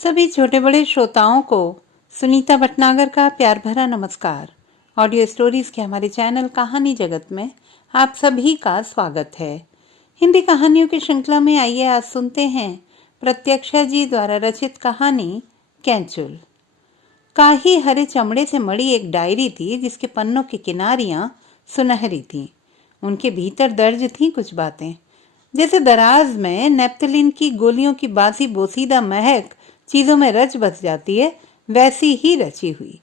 सभी छोटे बड़े श्रोताओं को सुनीता भटनागर का प्यार भरा नमस्कार। ऑडियो स्टोरीज के हमारे चैनल कहानी जगत में आप सभी का स्वागत है। हिंदी कहानियों की श्रृंखला में आइए आज सुनते हैं प्रत्यक्षा जी द्वारा रचित कहानी कैंचुल। काही हरे चमड़े से मड़ी एक डायरी थी जिसके पन्नों की किनारियां सुनहरी थीं। उनके भीतर दर्ज थीं कुछ बातें, जैसे दराज में नेप्थलीन की गोलियों की बासी बोसीदा महक चीजों में रच बस जाती है, वैसी ही रची हुई।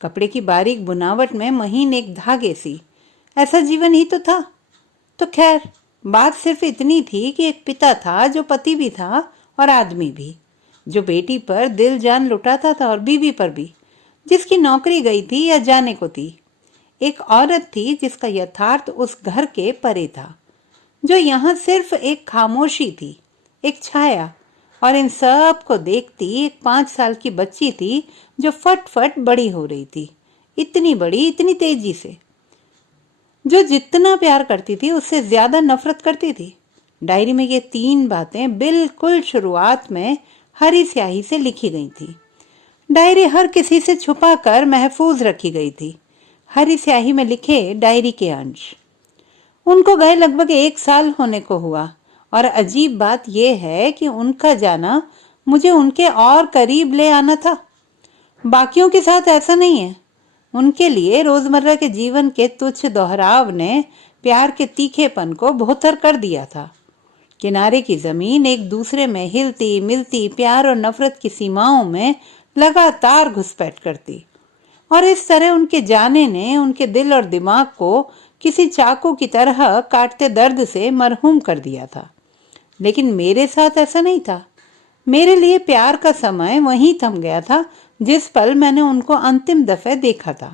कपड़े की बारीक बुनावट में महीन एक धागे सी। ऐसा जीवन ही तो था। तो खैर, बात सिर्फ इतनी थी कि एक पिता था जो पति भी था और आदमी भी, जो बेटी पर दिल जान लुटाता था और बीवी पर भी, जिसकी नौकरी गई थी या जाने को थी। एक औरत थी जिसका यथार्थ उस घर के परे था, जो यहाँ सिर्फ एक खामोशी थी, एक छाया। और इन सब को देखती एक 5 साल की बच्ची थी जो फट फट बड़ी हो रही थी, इतनी बड़ी, इतनी तेजी से, जो जितना प्यार करती थी उससे ज्यादा नफरत करती थी। डायरी में ये 3 बातें बिल्कुल शुरुआत में हरी स्याही से लिखी गई थी। डायरी हर किसी से छुपा कर महफूज रखी गई थी। हरी स्याही में लिखे डायरी के अंश। उनको गए लगभग 1 साल होने को हुआ, और अजीब बात यह है कि उनका जाना मुझे उनके और करीब ले आना था। बाकियों के साथ ऐसा नहीं है। उनके लिए रोजमर्रा के जीवन के तुच्छ दोहराव ने प्यार के तीखेपन को बहुतर कर दिया था। किनारे की जमीन एक दूसरे में हिलती मिलती प्यार और नफरत की सीमाओं में लगातार घुसपैठ करती, और इस तरह उनके जाने ने उनके दिल और दिमाग को किसी चाकू की तरह काटते दर्द से मरहूम कर दिया था। लेकिन मेरे साथ ऐसा नहीं था। मेरे लिए प्यार का समय वहीं थम गया था जिस पल मैंने उनको अंतिम दफे देखा था।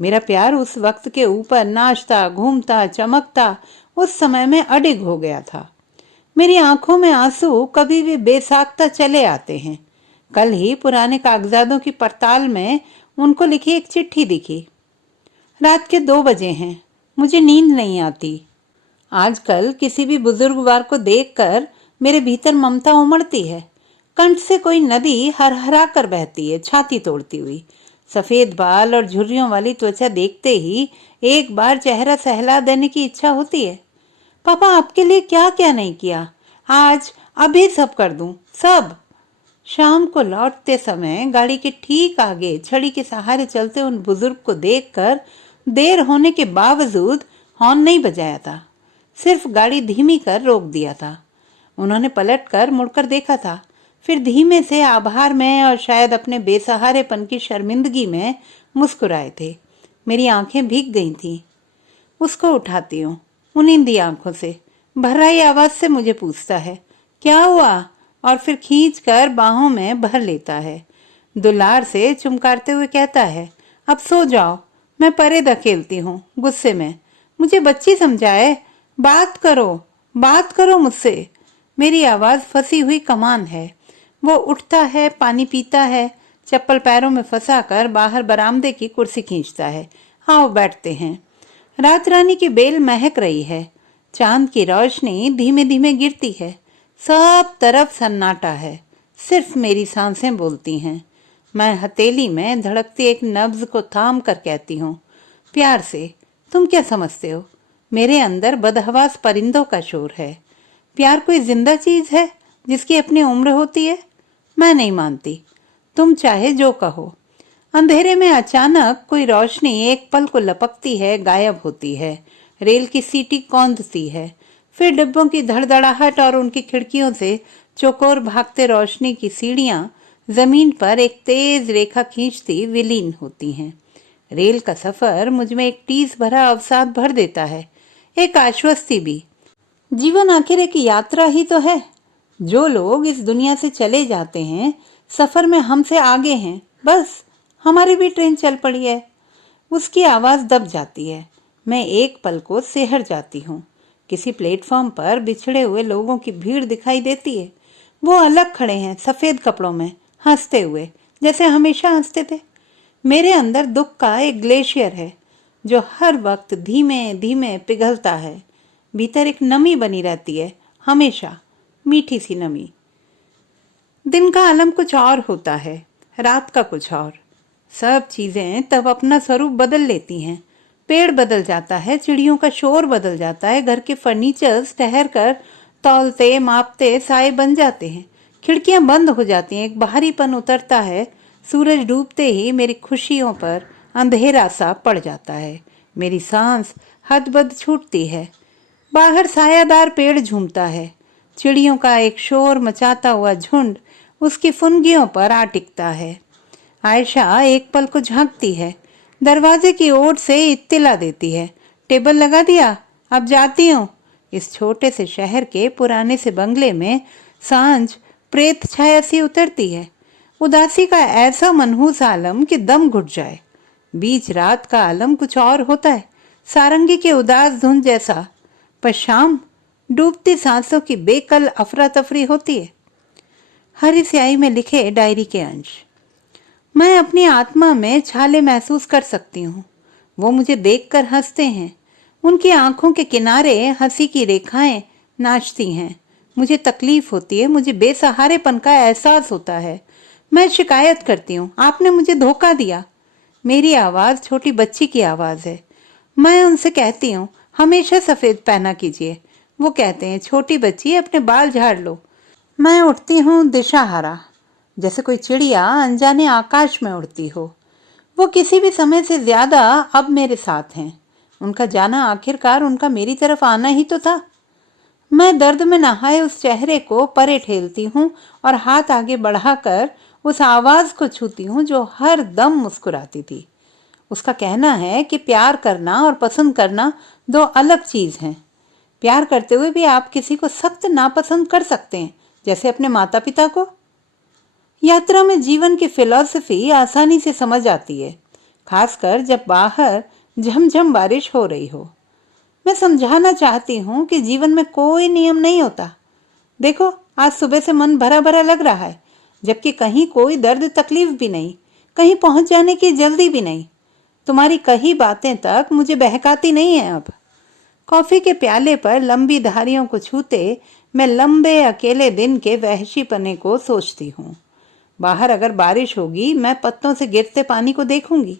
मेरा प्यार उस वक्त के ऊपर नाचता, घूमता, चमकता उस समय में अडिग हो गया था। मेरी आंखों में आंसू कभी भी बेसाख्ता चले आते हैं। कल ही पुराने कागजातों की पड़ताल में उनको लिखी एक चिट्ठी दिखी। रात के 2 बजे हैं। मुझे नींद नहीं आती। आजकल किसी भी बुजुर्गवार को देखकर मेरे भीतर ममता उमड़ती है। कंठ से कोई नदी हरहरा कर बहती है, छाती तोड़ती हुई। सफेद बाल और झुर्रियों वाली त्वचा देखते ही एक बार चेहरा सहला देने की इच्छा होती है। पापा, आपके लिए क्या क्या नहीं किया। आज अभी सब कर दूं, सब। शाम को लौटते समय गाड़ी के ठीक आगे छड़ी के सहारे चलते उन बुजुर्ग को देखकर देर होने के बावजूद हॉर्न नहीं बजाया था, सिर्फ गाड़ी धीमी कर रोक दिया था। उन्होंने पलटकर मुड़कर देखा था, फिर धीमे से आभार में और शायद अपने बेसहारेपन की शर्मिंदगी में मुस्कुराए थे। मेरी आंखें भीग गई थीं। उसको उठाती हूँ, उनिंदी आंखों से भर्राई आवाज से मुझे पूछता है, क्या हुआ? और फिर खींच कर बाहों में भर लेता है। दुलार से चुमकारते हुए कहता है, अब सो जाओ। मैं परे धकेलती हूँ गुस्से में, मुझे बच्ची समझाए, बात करो मुझसे। मेरी आवाज फंसी हुई कमान है। वो उठता है, पानी पीता है, चप्पल पैरों में फंसा कर बाहर बरामदे की कुर्सी खींचता है। आओ बैठते हैं। रात रानी की बेल महक रही है। चांद की रोशनी धीमे धीमे गिरती है। सब तरफ सन्नाटा है, सिर्फ मेरी सांसें बोलती हैं। मैं हथेली में धड़कती एक नब्ज को थाम कर कहती हूँ, प्यार से, तुम क्या समझते हो? मेरे अंदर बदहवास परिंदों का शोर है। प्यार कोई जिंदा चीज है जिसकी अपनी उम्र होती है? मैं नहीं मानती। तुम चाहे जो कहो। अंधेरे में अचानक कोई रोशनी एक पल को लपकती है, गायब होती है। रेल की सीटी कौंधती है, फिर डिब्बों की धड़धड़ाहट और उनकी खिड़कियों से चौकोर भागते रोशनी की सीढ़ियां जमीन पर एक तेज रेखा खींचती विलीन होती हैं। रेल का सफर मुझ में एक टीस भरा अवसाद भर देता है, एक आश्वस्ति भी। जीवन आखिर एक यात्रा ही तो है। जो लोग इस दुनिया से चले जाते हैं, सफर में हमसे आगे हैं, बस हमारी भी ट्रेन चल पड़ी है। उसकी आवाज दब जाती है। मैं एक पल को सिहर जाती हूँ। किसी प्लेटफॉर्म पर बिछड़े हुए लोगों की भीड़ दिखाई देती है। वो अलग खड़े हैं, सफेद कपड़ों में, हंसते हुए, जैसे हमेशा हंसते थे। मेरे अंदर दुख का एक ग्लेशियर है जो हर वक्त धीमे धीमे पिघलता है। भीतर एक नमी बनी रहती है, हमेशा मीठी सी नमी। दिन का आलम कुछ और होता है, रात का कुछ और। सब चीजें तब अपना स्वरूप बदल लेती हैं। पेड़ बदल जाता है, चिड़ियों का शोर बदल जाता है, घर के फर्नीचर्स ठहर कर तौलते मापते साए बन जाते हैं, खिड़कियां बंद हो जाती हैं, एक बाहरीपन उतरता है। सूरज डूबते ही मेरी खुशियों पर अंधेरा सा पड़ जाता है, मेरी सांस हदबद छूटती है। बाहर सायादार पेड़ झूमता है, चिड़ियों का एक शोर मचाता हुआ झुंड उसकी फुनगियों पर आ टिकता है। आयशा एक पल को झांकती है, दरवाजे की ओर से इत्तिला देती है, टेबल लगा दिया, अब जाती हूँ। इस छोटे से शहर के पुराने से बंगले में सांझ प्रेत छाया सी उतरती है, उदासी का ऐसा मनहूस आलम कि दम घुट जाए। बीच रात का आलम कुछ और होता है, सारंगी के उदास धुन जैसा, पर शाम डूबती सांसों की बेकल अफरा तफरी होती है। हरी स्याही में लिखे डायरी के अंश। मैं अपनी आत्मा में छाले महसूस कर सकती हूँ। वो मुझे देखकर हंसते हैं, उनकी आंखों के किनारे हंसी की रेखाएं नाचती हैं। मुझे तकलीफ होती है, मुझे बेसहारेपन का एहसास होता है। मैं शिकायत करती हूँ, आपने मुझे धोखा दिया। मेरी आवाज़ छोटी बच्ची की आवाज़ है। मैं उनसे कहती हूँ, हमेशा सफ़ेद पहना कीजिए। वो कहते हैं, छोटी बच्ची अपने बाल झाड़ लो। मैं उठती हूँ दिशाहारा, जैसे कोई चिड़िया अनजाने आकाश में उड़ती हो। वो किसी भी समय से ज्यादा अब मेरे साथ हैं। उनका जाना आखिरकार उनका मेरी तरफ आना ही तो था। मैं दर्द में नहाए उस चेहरे को परे ठेलती हूँ और हाथ आगे बढ़ाकर उस आवाज को छूती हूँ जो हर दम मुस्कुराती थी। उसका कहना है कि प्यार करना और पसंद करना दो अलग चीज हैं। प्यार करते हुए भी आप किसी को सख्त नापसंद कर सकते हैं, जैसे अपने माता पिता को। यात्रा में जीवन की फिलॉसफी आसानी से समझ आती है, खासकर जब बाहर झमझम बारिश हो रही हो। मैं समझाना चाहती हूँ कि जीवन में कोई नियम नहीं होता। देखो, आज सुबह से मन भरा भरा लग रहा है, जबकि कहीं कोई दर्द तकलीफ भी नहीं, कहीं पहुंच जाने की जल्दी भी नहीं। तुम्हारी कही बातें तक मुझे बहकाती नहीं है। अब कॉफी के प्याले पर लंबी धारियों को छूते मैं लंबे अकेले दिन के वहशीपने को सोचती हूँ। बाहर अगर बारिश होगी, मैं पत्तों से गिरते पानी को देखूंगी।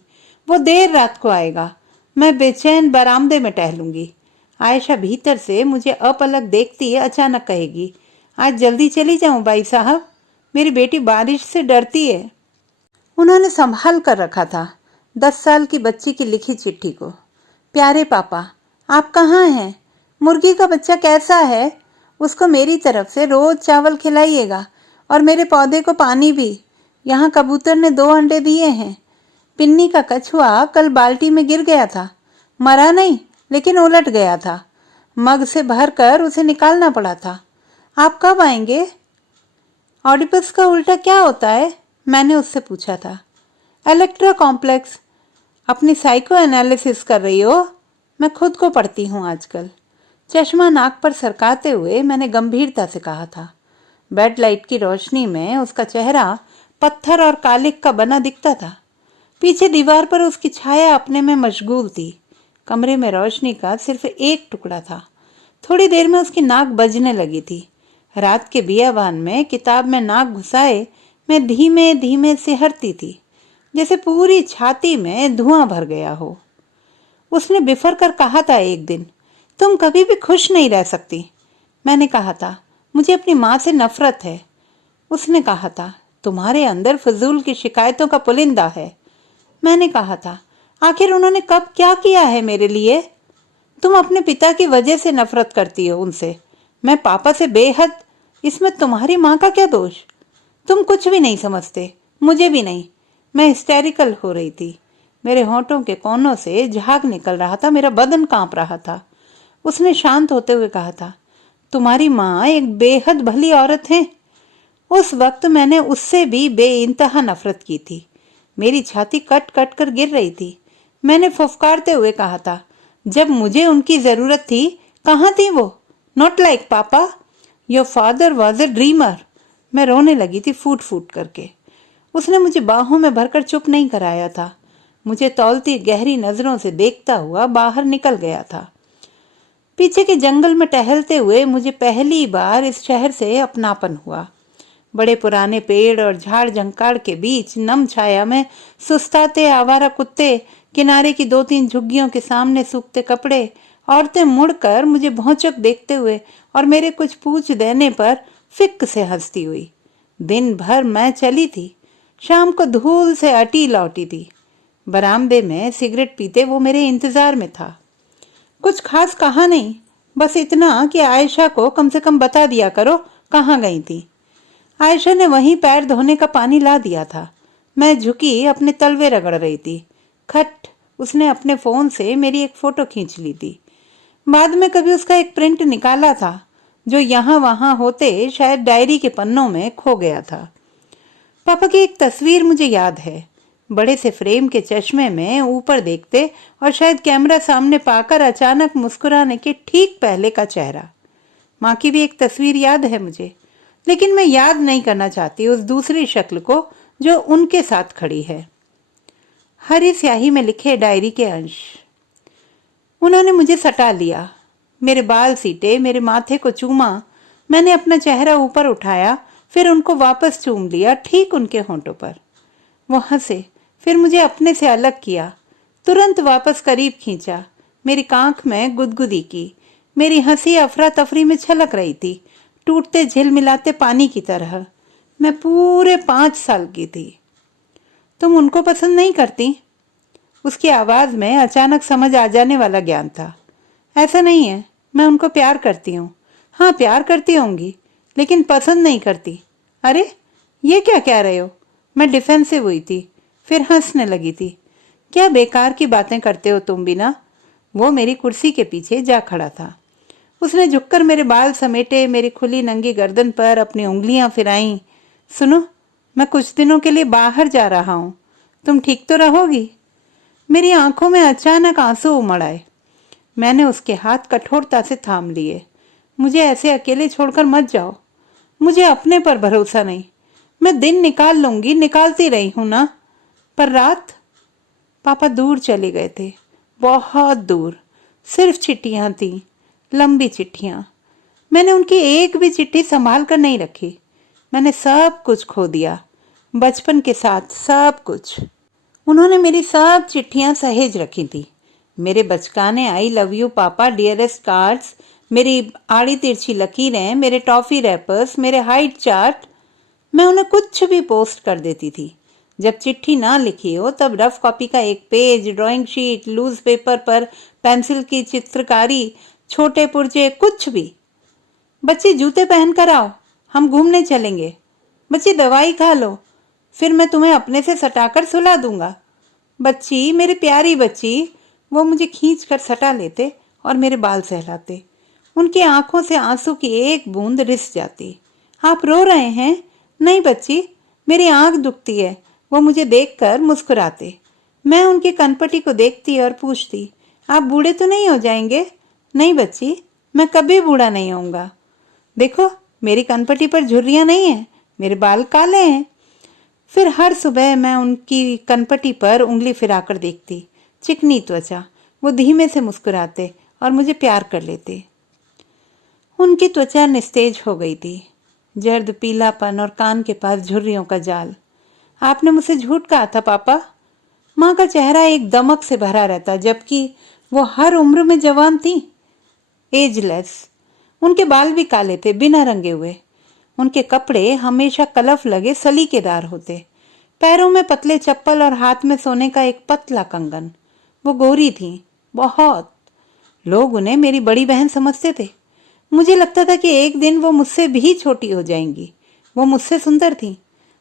वो देर रात को आएगा, मैं बेचैन बरामदे में टहलूंगी। आयशा भीतर से मुझे अपलक देखती है, अचानक कहेगी, आज जल्दी चली जाऊं भाई साहब, मेरी बेटी बारिश से डरती है। उन्होंने संभाल कर रखा था 10 साल की बच्ची की लिखी चिट्ठी को। प्यारे पापा, आप कहाँ हैं? मुर्गी का बच्चा कैसा है? उसको मेरी तरफ से रोज चावल खिलाइएगा और मेरे पौधे को पानी भी। यहाँ कबूतर ने 2 अंडे दिए हैं। पिन्नी का कछुआ कल बाल्टी में गिर गया था, मरा नहीं लेकिन उलट गया था। मग से भरकर उसे निकालना पड़ा था। आप कब आएंगे? ऑडिपस का उल्टा क्या होता है? मैंने उससे पूछा था। Electra complex. अपनी साइको एनालिसिस कर रही हो? मैं खुद को पढ़ती हूँ आजकल। चश्मा नाक पर सरकाते हुए मैंने गंभीरता से कहा था। बेड लाइट की रोशनी में उसका चेहरा पत्थर और कालिक का बना दिखता था। पीछे दीवार पर उसकी छाया अपने में मशगूल थी। कमरे में रोशनी का सिर्फ एक टुकड़ा था। थोड़ी देर में उसकी नाक बजने लगी थी। रात के बियाबान में किताब में नाक घुसाए मैं धीमे धीमे सिहरती थी, जैसे पूरी छाती में धुआं भर गया हो। उसने बिफर कर कहा था एक दिन, तुम कभी भी खुश नहीं रह सकती। मैंने कहा था, मुझे अपनी माँ से नफरत है। उसने कहा था, तुम्हारे अंदर फजूल की शिकायतों का पुलिंदा है। मैंने कहा था, आखिर उन्होंने कब क्या किया है मेरे लिए? तुम अपने पिता की वजह से नफरत करती हो उनसे, मैं पापा से बेहद। इसमें तुम्हारी माँ का क्या दोष? तुम कुछ भी नहीं समझते, मुझे भी नहीं। मैं हिस्टेरिकल हो रही थी। मेरे होंठों के कोनों से झाग निकल रहा था, मेरा बदन कांप रहा था। उसने शांत होते हुए कहा था, तुम्हारी माँ एक बेहद भली औरत है। उस वक्त मैंने उससे भी बेइंतहा नफरत की थी। मेरी छाती कट कट कर गिर रही थी। मैंने फुफकारते हुए कहा था, जब मुझे उनकी जरूरत थी, कहाँ थी वो? नॉट लाइक पापा, your father was a dreamer. मैं रोने लगी थी फूट फूट करके। उसने मुझे बाहों में भरकर चुप नहीं कराया था। मुझे तौलती गहरी नजरों से देखता हुआ बाहर निकल गया था। पीछे के जंगल में टहलते हुए मुझे पहली बार इस शहर से अपनापन हुआ। बड़े पुराने पेड़ और झाड़ झंकाड़ के बीच नम छाया में सुस्ताते आवारा कुत्ते, किनारे की 2-3 झुग्गियों के सामने सूखते कपड़े, औरतें मुड़कर मुझे भौचक देखते हुए और मेरे कुछ पूछ देने पर फिक्क से हंसती हुई। दिन भर मैं चली थी, शाम को धूल से अटी लौटी थी। बरामदे में सिगरेट पीते वो मेरे इंतजार में था। कुछ खास कहा नहीं, बस इतना कि आयशा को कम से कम बता दिया करो कहाँ गई थी। आयशा ने वहीं पैर धोने का पानी ला दिया था। मैं झुकी अपने तलवे रगड़ रही थी। खट, उसने अपने फोन से मेरी एक फोटो खींच ली थी। बाद में कभी उसका एक प्रिंट निकाला था जो यहाँ वहां होते शायद डायरी के पन्नों में खो गया था। पापा की एक तस्वीर मुझे याद है, बड़े से फ्रेम के चश्मे में ऊपर देखते और शायद कैमरा सामने पाकर अचानक मुस्कुराने के ठीक पहले का चेहरा। माँ की भी एक तस्वीर याद है मुझे, लेकिन मैं याद नहीं करना चाहती उस दूसरी शक्ल को जो उनके साथ खड़ी है। हरी स्याही में लिखे डायरी के अंश। उन्होंने मुझे सटा लिया, मेरे बाल सीटे, मेरे माथे को चूमा। मैंने अपना चेहरा ऊपर उठाया, फिर उनको वापस चूम लिया ठीक उनके होंठों पर। वो हंसे, फिर मुझे अपने से अलग किया, तुरंत वापस करीब खींचा, मेरी कांख में गुदगुदी की। मेरी हंसी अफरा तफरी में छलक रही थी, टूटते झिलमिलाते पानी की तरह। मैं पूरे 5 साल की थी। तुम उनको पसंद नहीं करती? उसकी आवाज में अचानक समझ आ जाने वाला ज्ञान था। ऐसा नहीं है, मैं उनको प्यार करती हूँ। हाँ, प्यार करती होंगी, लेकिन पसंद नहीं करती। अरे, ये क्या कह रहे हो? मैं डिफेंसिव हुई थी, फिर हंसने लगी थी। क्या बेकार की बातें करते हो तुम बिना? वो मेरी कुर्सी के पीछे जा खड़ा था। उसने झुककर मेरे बाल समेटे, मेरी खुली नंगी गर्दन पर अपनी उंगलियां फिराईं। सुनो, मैं कुछ दिनों के लिए बाहर जा रहा हूं, तुम ठीक तो रहोगी? मेरी आंखों में अचानक आंसू उमड़ आए। मैंने उसके हाथ कठोरता से थाम लिए। मुझे ऐसे अकेले छोड़कर मत जाओ, मुझे अपने पर भरोसा नहीं। मैं दिन निकाल लूंगी, निकालती रही हूं ना। पर रात? पापा दूर चले गए थे, बहुत दूर। सिर्फ चिट्ठियां थी, लंबी चिट्ठियां। मैंने उनकी एक भी चिट्ठी संभाल कर नहीं रखी। मैंने सब कुछ खो दिया, बचपन के साथ सब कुछ। उन्होंने मेरी सब चिट्ठियां सहेज रखी थी। मेरे बचकाने आई लव यू पापा, डियरेस्ट कार्ड्स, मेरी आड़ी तिरछी लकीरें, मेरे टॉफी रैपर्स, मेरे हाइट चार्ट। मैं उन्हें कुछ भी पोस्ट कर देती थी। जब चिट्ठी ना लिखी हो तब रफ कॉपी का एक page, drawing sheet, loose paper पर पेंसिल की चित्रकारी, छोटे पुर्जे, कुछ भी। बच्ची जूते पहन कर आओ, हम घूमने चलेंगे। बच्ची दवाई खा लो, फिर मैं तुम्हें अपने से सटाकर सुला दूंगा। बच्ची, मेरी प्यारी बच्ची। वो मुझे खींच कर सटा लेते और मेरे बाल सहलाते। उनकी आंखों से आंसू की एक बूंद रिस जाती। आप रो रहे हैं? नहीं बच्ची, मेरी आंख दुखती है। वो मुझे देखकर मुस्कुराते। मैं उनकी कनपटी को देखती और पूछती, आप बूढ़े तो नहीं हो जाएंगे? नहीं बच्ची, मैं कभी बूढ़ा नहीं होऊंगा। देखो, मेरी कनपटी पर झुर्रियां नहीं है, मेरे बाल काले हैं। फिर हर सुबह मैं उनकी कनपटी पर उंगली फिराकर देखती। चिकनी त्वचा। वो धीमे से मुस्कुराते और मुझे प्यार कर लेते। उनकी त्वचा निस्तेज हो गई थी, जर्द पीलापन और कान के पास झुर्रियों का जाल। आपने मुझसे झूठ कहा था पापा। माँ का चेहरा एक दमक से भरा रहता, जबकि वो हर उम्र में जवान थी, एजलेस। उनके बाल भी काले थे, बिना रंगे हुए। उनके कपड़े हमेशा कलफ लगे सलीकेदार होते। पैरों में पतले चप्पल और हाथ में सोने का एक पतला कंगन। वो गोरी थी, बहुत। लोग उन्हें मेरी बड़ी बहन समझते थे। मुझे लगता था कि एक दिन वो मुझसे भी छोटी हो जाएंगी। वो मुझसे सुंदर थी,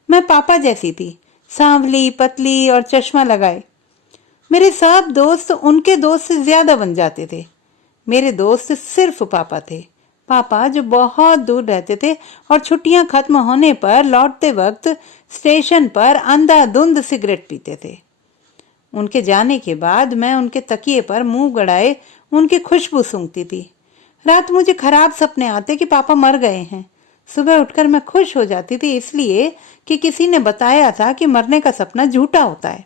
मैं पापा जैसी थी, सांवली, पतली और चश्मा लगाए। मेरे सब दोस्त उनके दोस्त से ज्यादा बन जाते थे। मेरे दोस्त सिर्फ पापा थे। पापा जो बहुत दूर रहते थे और छुट्टियां खत्म होने पर लौटते वक्त स्टेशन पर अंधाधुंध सिगरेट पीते थे। उनके जाने के बाद मैं उनके तकिए पर मुंह गड़ाए उनकी खुशबू सूंघती थी। रात मुझे खराब सपने आते कि पापा मर गए हैं। सुबह उठकर मैं खुश हो जाती थी, इसलिए कि किसी ने बताया था कि मरने का सपना झूठा होता है।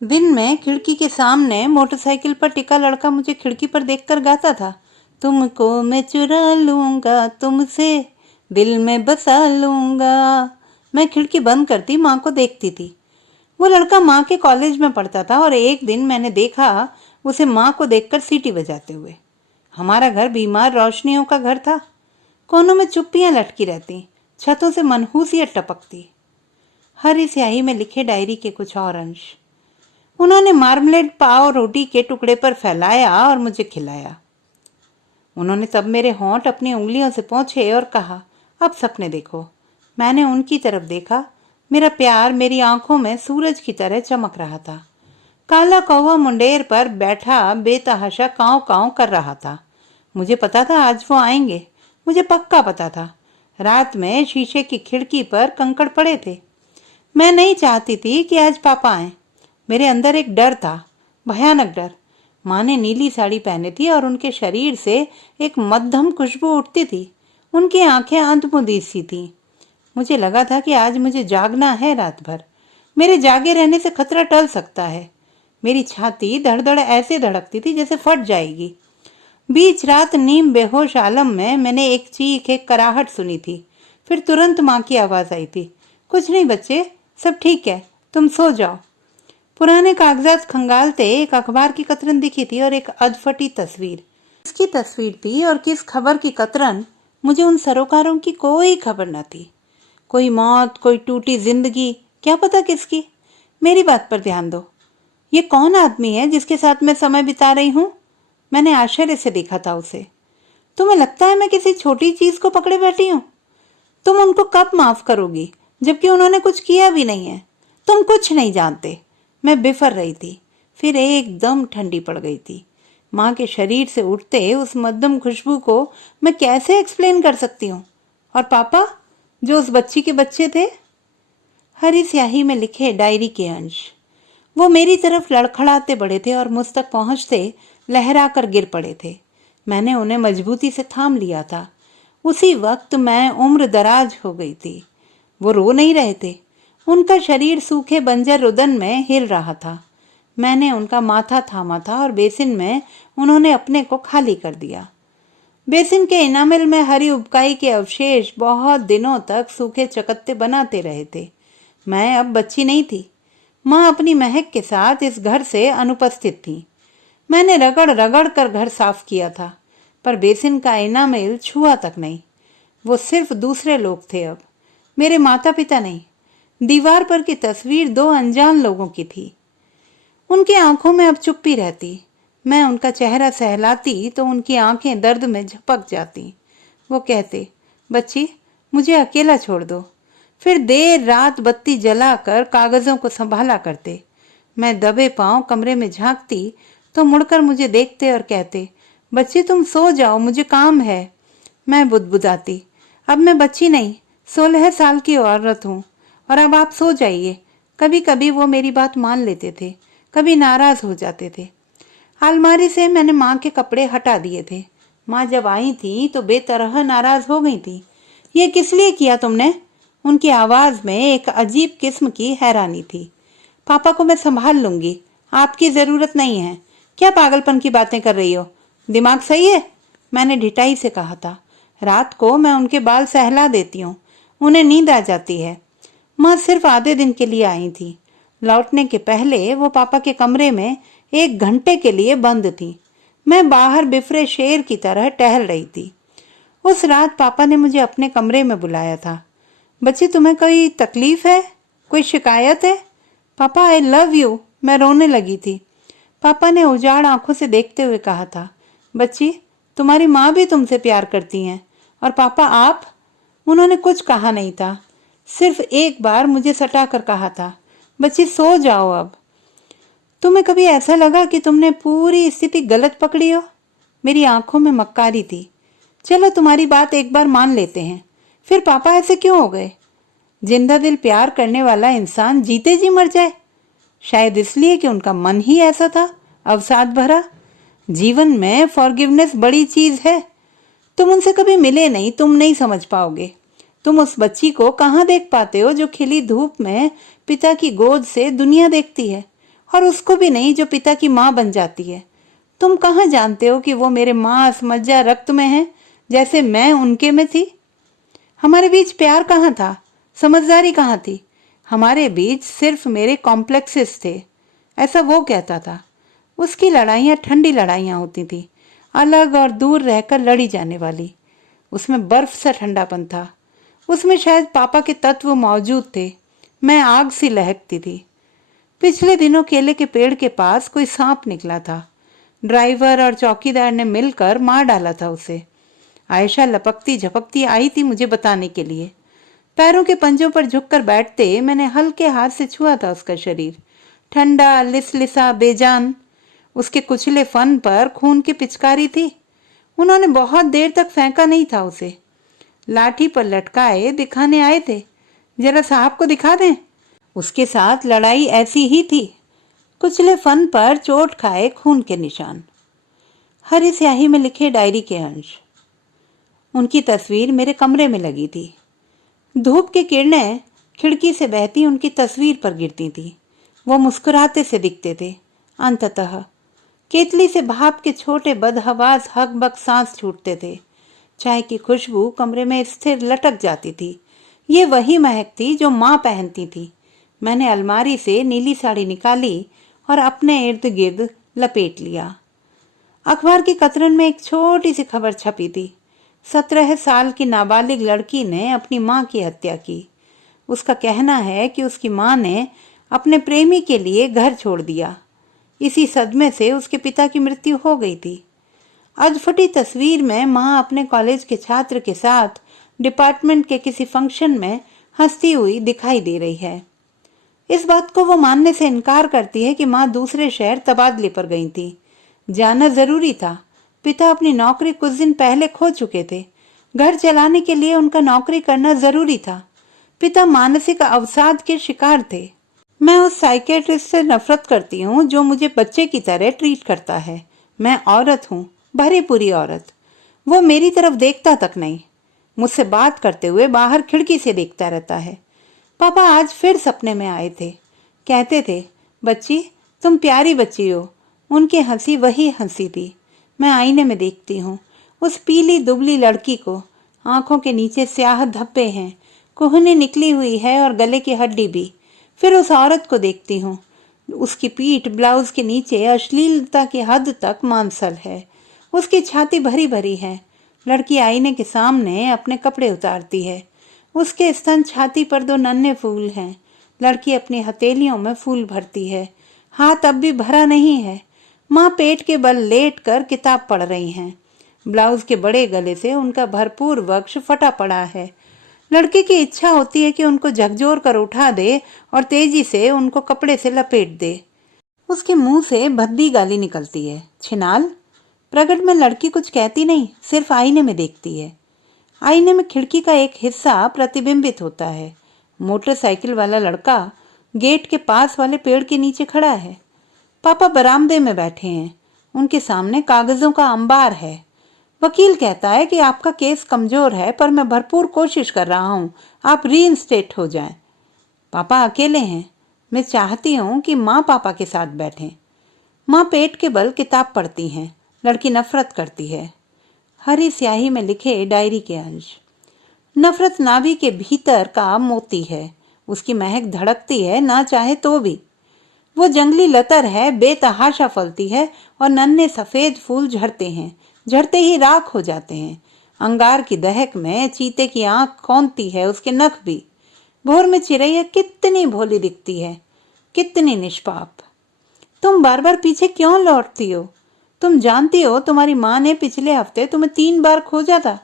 दिन में खिड़की के सामने मोटरसाइकिल पर टिका लड़का मुझे खिड़की पर देखकर गाता था, तुमको मैं चुरा लूंगा तुमसे, दिल में बसा लूंगा। मैं खिड़की बंद करती माँ को देखती थी। वो लड़का माँ के कॉलेज में पढ़ता था और एक दिन मैंने देखा उसे माँ को देखकर सीटी बजाते हुए। हमारा घर बीमार रोशनियों का घर था। कोनों में चुप्पियां लटकी रहती, छतों से मनहूसियत टपकती। हरी स्याही में लिखे डायरी के कुछ और अंश। उन्होंने मार्मलेड पाव रोटी के टुकड़े पर फैलाया और मुझे खिलाया। उन्होंने तब मेरे होंठ अपनी उंगलियों से पोंछे और कहा, अब सपने देखो। मैंने उनकी तरफ देखा। मेरा प्यार मेरी आंखों में सूरज की तरह चमक रहा था। काला कौवा मुंडेर पर बैठा बेतहाशा कांव कांव कर रहा था। मुझे पता था आज वो आएंगे। मुझे पक्का पता था। रात में शीशे की खिड़की पर कंकड़ पड़े थे। मैं नहीं चाहती थी कि आज पापा आए। मेरे अंदर एक डर था, भयानक डर। माँ ने नीली साड़ी पहनी थी और उनके शरीर से एक मध्यम खुशबू उठती थी। उनकी आंखें अंधमुंदी सी थीं। मुझे लगा था कि आज मुझे जागना है रात भर। मेरे जागे रहने से खतरा टल सकता है। मेरी छाती धड़ धड़ ऐसे धड़कती थी जैसे फट जाएगी। बीच रात नीम बेहोश आलम में मैंने एक चीख, एक कराहट सुनी थी। फिर तुरंत माँ की आवाज आई थी, कुछ नहीं बच्चे, सब ठीक है, तुम सो जाओ। पुराने कागजात खंगालते एक अखबार की कतरन दिखी थी और एक अधफटी तस्वीर। किसकी तस्वीर थी और किस खबर की कतरन, मुझे उन सरोकारों की कोई खबर न थी। कोई मौत, कोई टूटी जिंदगी, क्या पता किसकी। मेरी बात पर ध्यान दो। ये कौन आदमी है जिसके साथ मैं समय बिता रही हूँ? मैंने आश्चर्य से देखा था उसे। तुम्हें लगता है मैं किसी छोटी चीज को पकड़े बैठी हूँ? तुम उनको कब माफ करोगी जबकि उन्होंने कुछ किया भी नहीं है? तुम कुछ नहीं जानते। मैं बिफर रही थी, फिर एकदम ठंडी पड़ गई थी। माँ के शरीर से उठते उस मध्यम खुशबू को मैं कैसे एक्सप्लेन कर सकती हूँ? और पापा जो उस बच्ची के बच्चे थे? हरी स्याही में लिखे डायरी के अंश। वो मेरी तरफ लड़खड़ाते बढ़े थे और मुझ तक पहुंचते लहरा कर गिर पड़े थे। मैंने उन्हें मजबूती से थाम लिया था। उसी वक्त मैं उम्र दराज हो गई थी। वो रो नहीं रहे थे। उनका शरीर सूखे बंजर रुदन में हिल रहा था। मैंने उनका माथा थामा था और बेसिन में उन्होंने अपने को खाली कर दिया। बेसिन के इनामिल में हरी उबकाई के अवशेष बहुत दिनों तक सूखे चकत्ते बनाते रहे थे। मैं अब बच्ची नहीं थी। माँ अपनी महक के साथ इस घर से अनुपस्थित थी। मैंने रगड़ रगड़ कर घर साफ किया था, पर बेसिन का इनामिल छुआ तक नहीं। वो सिर्फ दूसरे लोग थे अब, मेरे माता पिता नहीं। दीवार पर की तस्वीर दो अनजान लोगों की थी। उनकी आंखों में अब चुप्पी रहती। मैं उनका चेहरा सहलाती तो उनकी आंखें दर्द में झपक जाती। वो कहते, बच्ची मुझे अकेला छोड़ दो। फिर देर रात बत्ती जलाकर कागजों को संभाला करते। मैं दबे पांव कमरे में झांकती तो मुड़कर मुझे देखते और कहते, बच्ची तुम सो जाओ, मुझे काम है। मैं बुदबुदाती, अब मैं बच्ची नहीं, 16 साल की औरत हूँ और अब आप सो जाइए। कभी कभी वो मेरी बात मान लेते थे, कभी नाराज हो जाते थे। अलमारी से मैंने माँ के कपड़े हटा दिए थे। माँ जब आई थी तो बेतरह नाराज हो गई थी। ये किस लिए किया तुमने? उनकी आवाज में एक अजीब किस्म की हैरानी थी। पापा को मैं संभाल लूंगी, आपकी जरूरत नहीं है। क्या पागलपन की बातें कर रही हो? दिमाग सही है? मैंने ढिठाई से कहा था। रात को मैं उनके बाल सहला देती हूँ, उन्हें नींद आ जाती है। माँ सिर्फ आधे दिन के लिए आई थी। लौटने के पहले वो पापा के कमरे में 1 घंटे के लिए बंद थी। मैं बाहर बिफरे शेर की तरह टहल रही थी। उस रात पापा ने मुझे अपने कमरे में बुलाया था। बच्ची तुम्हें कोई तकलीफ है, कोई शिकायत है? पापा आई लव यू। मैं रोने लगी थी। पापा ने उजाड़ आंखों से देखते हुए कहा था, बच्ची तुम्हारी माँ भी तुमसे प्यार करती हैं। और पापा आप? उन्होंने कुछ कहा नहीं था, सिर्फ एक बार मुझे सटा कर कहा था, बच्ची सो जाओ अब। तुम्हें कभी ऐसा लगा कि तुमने पूरी स्थिति गलत पकड़ी हो? मेरी आंखों में मक्कारी थी। चलो तुम्हारी बात एक बार मान लेते हैं। फिर पापा ऐसे क्यों हो गए? जिंदा दिल प्यार करने वाला इंसान जीते जी मर जाए? शायद इसलिए कि उनका मन ही ऐसा था, अवसाद भरा। जीवन में फॉरगिवनेस बड़ी चीज है। तुम उनसे कभी मिले नहीं, तुम नहीं समझ पाओगे। तुम उस बच्ची को कहाँ देख पाते हो जो खिली धूप में पिता की गोद से दुनिया देखती है, और उसको भी नहीं जो पिता की माँ बन जाती है। तुम कहाँ जानते हो कि वो मेरे मांस मज्जा रक्त में है, जैसे मैं उनके में थी। हमारे बीच प्यार कहाँ था, समझदारी कहाँ थी? हमारे बीच सिर्फ मेरे कॉम्प्लेक्सेस थे, ऐसा वो कहता था। उसकी लड़ाइयाँ ठंडी लड़ाइयाँ होती थी, अलग और दूर रहकर लड़ी जाने वाली। उसमें बर्फ सा ठंडापन था। उसमें शायद पापा के तत्व मौजूद थे। मैं आग सी लहकती थी। पिछले दिनों केले के पेड़ के पास कोई सांप निकला था। ड्राइवर और चौकीदार ने मिलकर मार डाला था उसे। आयशा लपकती झपकती आई थी मुझे बताने के लिए। पैरों के पंजों पर झुककर बैठते मैंने हल्के हाथ से छुआ था उसका शरीर, ठंडा, लिसलिसा, बेजान। उसके कुचले फन पर खून की पिचकारी थी। उन्होंने बहुत देर तक फेंका नहीं था उसे, लाठी पर लटकाए दिखाने आए थे। जरा साहब को दिखा दें। उसके साथ लड़ाई ऐसी ही थी, कुचले फन पर चोट खाए खून के निशान। हरी स्याही में लिखे डायरी के अंश। उनकी तस्वीर मेरे कमरे में लगी थी। धूप की किरणें खिड़की से बहती उनकी तस्वीर पर गिरती थी। वो मुस्कुराते से दिखते थे। अंततः केतली से भाप के छोटे बदहवास हकबक सांस छूटते थे। चाय की खुशबू कमरे में स्थिर लटक जाती थी। ये वही महक थी जो माँ पहनती थी। मैंने अलमारी से नीली साड़ी निकाली और अपने इर्द गिर्द लपेट लिया। अखबार की कतरन में एक छोटी सी खबर छपी थी। 17 साल की नाबालिग लड़की ने अपनी माँ की हत्या की। उसका कहना है कि उसकी माँ ने अपने प्रेमी के लिए घर छोड़ दिया। इसी सदमे से उसके पिता की मृत्यु हो गई थी। अधफटी तस्वीर में माँ अपने कॉलेज के छात्र के साथ डिपार्टमेंट के किसी फंक्शन में हंसती हुई दिखाई दे रही है। इस बात को वो मानने से इनकार करती है कि माँ दूसरे शहर तबादले पर गई थी। जाना जरूरी था। पिता अपनी नौकरी कुछ दिन पहले खो चुके थे। घर चलाने के लिए उनका नौकरी करना जरूरी था। पिता मानसिक अवसाद के शिकार थे। मैं उस साइकेट्रिस्ट से नफरत करती हूँ जो मुझे बच्चे की तरह ट्रीट करता है। मैं औरत हूँ, भरी पूरी औरत। वो मेरी तरफ देखता तक नहीं। मुझसे बात करते हुए बाहर खिड़की से देखता रहता है। पापा आज फिर सपने में आए थे। कहते थे, बच्ची तुम प्यारी बच्ची हो। उनकी हंसी वही हंसी थी। मैं आईने में देखती हूँ उस पीली दुबली लड़की को। आंखों के नीचे स्याह धब्बे हैं, कुहनी निकली हुई है और गले की हड्डी भी। फिर उस औरत को देखती हूँ। उसकी पीठ ब्लाउज के नीचे अश्लीलता की हद तक मांसल है। उसकी छाती भरी भरी है। लड़की आईने के सामने अपने कपड़े उतारती है। उसके स्तन छाती पर 2 नन्हे फूल हैं। लड़की अपनी हथेलियों में फूल भरती है। हाथ अब भी भरा नहीं है। माँ पेट के बल लेट कर किताब पढ़ रही हैं। ब्लाउज के बड़े गले से उनका भरपूर वक्ष फटा पड़ा है। लड़की की इच्छा होती है कि उनको झकझोर कर उठा दे और तेजी से उनको कपड़े से लपेट दे। उसके मुंह से भद्दी गाली निकलती है, छिनाल। प्रकट में लड़की कुछ कहती नहीं, सिर्फ आईने में देखती है। आईने में खिड़की का एक हिस्सा प्रतिबिंबित होता है। मोटरसाइकिल वाला लड़का गेट के पास वाले पेड़ के नीचे खड़ा है। पापा बरामदे में बैठे हैं। उनके सामने कागजों का अंबार है। वकील कहता है कि आपका केस कमजोर है, पर मैं भरपूर कोशिश कर रहा हूँ आप रीइंस्टेट हो जाएं। पापा अकेले हैं। मैं चाहती हूँ कि माँ पापा के साथ बैठें। माँ पेट के बल किताब पढ़ती हैं। लड़की नफरत करती है। हरी स्याही में लिखे डायरी के अंश। नफरत नाभि के भीतर का मोती है। उसकी महक धड़कती है ना चाहे तो भी। वो जंगली लतर है, बेतहाशा फलती है और नन्हे सफेद फूल झड़ते हैं। झड़ते ही राख हो जाते हैं। अंगार की दहक में चीते की आंख खौंतती है, उसके नख भी। भोर में चिड़ैया कितनी भोली दिखती है, कितनी निष्पाप। तुम बार बार पीछे क्यों लौटती हो? तुम जानती हो तुम्हारी माँ ने पिछले हफ्ते तुम्हें 3 बार खोजा था,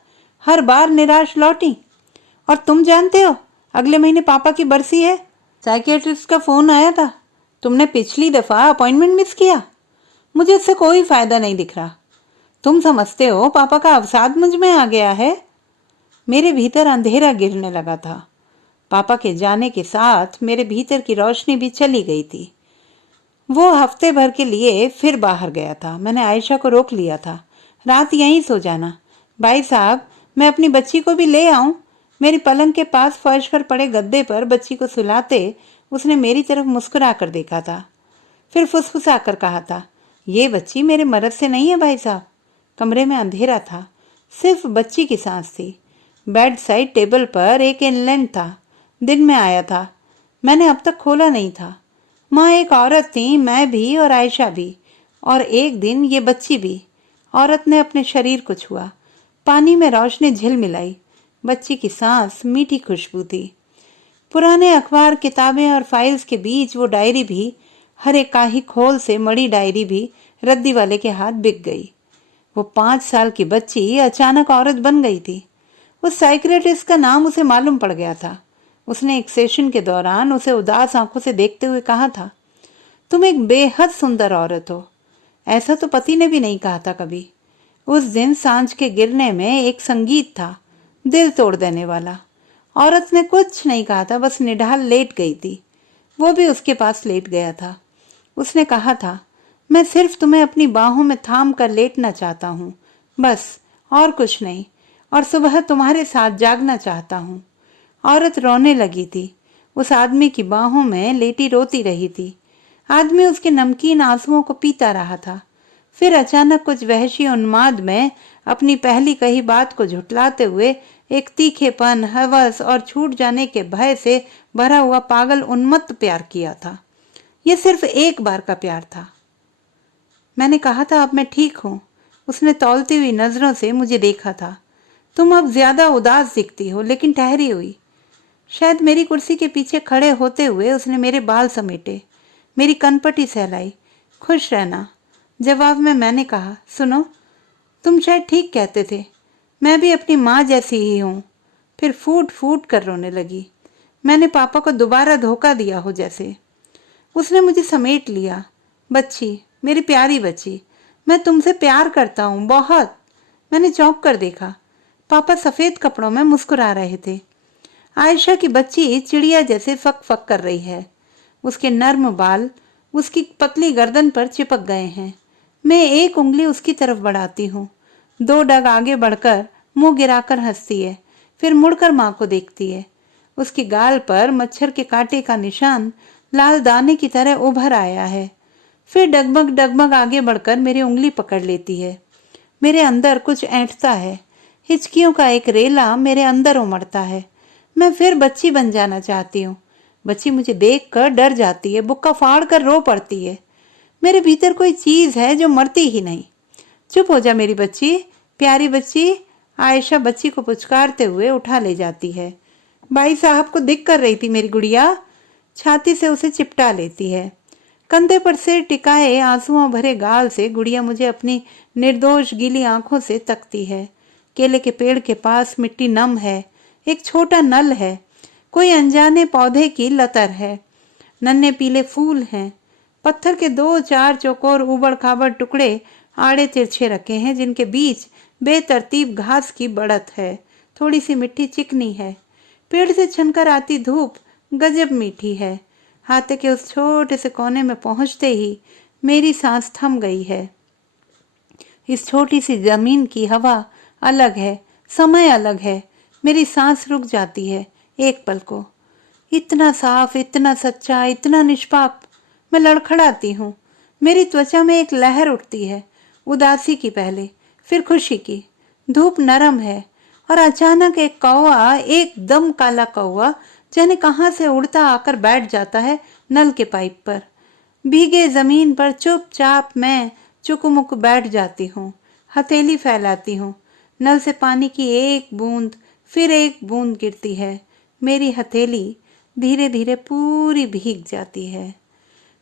हर बार निराश लौटी। और तुम जानते हो अगले महीने पापा की बरसी है। साइकियाट्रिस्ट का फोन आया था। तुमने पिछली दफा अपॉइंटमेंट मिस किया। मुझे इससे कोई फायदा नहीं दिख रहा। तुम समझते हो पापा का अवसाद मुझ में आ गया है। मेरे भीतर अंधेरा गिरने लगा था। पापा के जाने के साथ मेरे भीतर की रोशनी भी चली गई थी। वो हफ्ते भर के लिए फिर बाहर गया था। मैंने आयशा को रोक लिया था, रात यहीं सो जाना। भाई साहब, मैं अपनी बच्ची को भी ले आऊं? मेरी पलंग के पास फर्श पर पड़े गद्दे पर बच्ची को सुलाते उसने मेरी तरफ मुस्कुरा कर देखा था। फिर फुसफुसा कर कहा था, ये बच्ची मेरे मर्द से नहीं है भाई साहब। कमरे में अंधेरा था, सिर्फ बच्ची की सांस थी। बेड साइड टेबल पर एक इनलैंड था। दिन में आया था, मैंने अब तक खोला नहीं था। माँ एक औरत थी, मैं भी और आयशा भी, और एक दिन ये बच्ची भी। औरत ने अपने शरीर को छुआ, पानी में रोशनी झिलमिलाई। बच्ची की सांस मीठी खुशबू थी। पुराने अखबार, किताबें और फाइल्स के बीच वो डायरी भी, हर एक काही खोल से मड़ी डायरी भी रद्दी वाले के हाथ बिक गई। वो 5 साल की बच्ची अचानक औरत बन गई थी। उस साइकियाट्रिस्ट का नाम उसे मालूम पड़ गया था। उसने एक सेशन के दौरान उसे उदास आंखों से देखते हुए कहा था, तुम एक बेहद सुंदर औरत हो। ऐसा तो पति ने भी नहीं कहा था कभी। उस दिन सांझ के गिरने में एक संगीत था, दिल तोड़ देने वाला। औरत ने कुछ नहीं कहा था, बस निढाल लेट गई थी। वो भी उसके पास लेट गया था। उसने कहा था, मैं सिर्फ तुम्हें अपनी बाहों में थाम कर लेटना चाहता हूँ, बस, और कुछ नहीं, और सुबह तुम्हारे साथ जागना चाहता हूँ। औरत रोने लगी थी। उस आदमी की बाहों में लेटी रोती रही थी। आदमी उसके नमकीन आंसुओं को पीता रहा था। फिर अचानक कुछ वहशी उन्माद में अपनी पहली कही बात को झुठलाते हुए एक तीखेपन, हवस और छूट जाने के भय से भरा हुआ पागल उन्मत्त प्यार किया था। यह सिर्फ एक बार का प्यार था। मैंने कहा था, अब मैं ठीक हूं। उसने तौलती हुई नजरों से मुझे देखा था। तुम अब ज्यादा उदास दिखती हो, लेकिन ठहरी हुई। शायद मेरी कुर्सी के पीछे खड़े होते हुए उसने मेरे बाल समेटे, मेरी कनपटी सहलाई। खुश रहना। जवाब में मैंने कहा, सुनो, तुम शायद ठीक कहते थे, मैं भी अपनी माँ जैसी ही हूँ। फिर फूट फूट कर रोने लगी। मैंने पापा को दोबारा धोखा दिया हो जैसे। उसने मुझे समेट लिया। बच्ची, मेरी प्यारी बच्ची, मैं तुमसे प्यार करता हूँ, बहुत। मैंने चौंक कर देखा। पापा सफेद कपड़ों में मुस्कुरा रहे थे। आयशा की बच्ची चिड़िया जैसे फक फक कर रही है। उसके नर्म बाल उसकी पतली गर्दन पर चिपक गए हैं। मैं एक उंगली उसकी तरफ बढ़ाती हूँ। 2 डग आगे बढ़कर मुंह गिराकर हंसती है, फिर मुड़कर माँ को देखती है। उसके गाल पर मच्छर के कांटे का निशान लाल दाने की तरह उभर आया है। फिर डगमग डगमग आगे बढ़कर मेरी उंगली पकड़ लेती है। मेरे अंदर कुछ ऐंठता है। हिचकियों का एक रेला मेरे अंदर उमड़ता है। मैं फिर बच्ची बन जाना चाहती हूँ। बच्ची मुझे देखकर डर जाती है, बुक्का फाड़ कर रो पड़ती है। मेरे भीतर कोई चीज है जो मरती ही नहीं। चुप हो जा मेरी बच्ची, प्यारी बच्ची। आयशा बच्ची को पुचकारते हुए उठा ले जाती है। भाई साहब को दिख कर रही थी मेरी गुड़िया। छाती से उसे चिपटा लेती है। कंधे पर सिर टिकाए आंसुओं भरे गाल से गुड़िया मुझे अपनी निर्दोष गीली आंखों से तकती है। केले के पेड़ के पास मिट्टी नम है। एक छोटा नल है। कोई अनजाने पौधे की लतर है। नन्हे पीले फूल हैं। पत्थर के 2-4 चौकोर उबड़ खाबड़ टुकड़े आड़े तिरछे रखे हैं, जिनके बीच बेतरतीब घास की बढ़त है। थोड़ी सी मिट्टी चिकनी है। पेड़ से छनकर आती धूप गजब मीठी है। हाथे के उस छोटे से कोने में पहुंचते ही मेरी सांस थम गई है। इस छोटी सी जमीन की हवा अलग है, समय अलग है। मेरी सांस रुक जाती है एक पल को। इतना साफ, इतना सच्चा, इतना निष्पाप। मैं लड़खड़ाती हूँ। मेरी त्वचा में एक लहर उठती है, उदासी की पहले, फिर खुशी की। धूप नरम है और अचानक एक कौवा, एकदम काला कौवा, जाने कहां से उड़ता आकर बैठ जाता है नल के पाइप पर। भीगे जमीन पर चुपचाप मैं चुकमुक बैठ जाती हूँ। हथेली फैलाती हूँ। नल से पानी की एक बूंद, फिर एक बूंद गिरती है। मेरी हथेली धीरे धीरे पूरी भीग जाती है।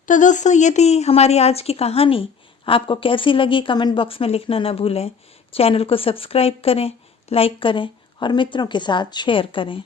तो दोस्तों, ये थी हमारी आज की कहानी। आपको कैसी लगी कमेंट बॉक्स में लिखना ना भूलें। चैनल को सब्सक्राइब करें, लाइक करें और मित्रों के साथ शेयर करें।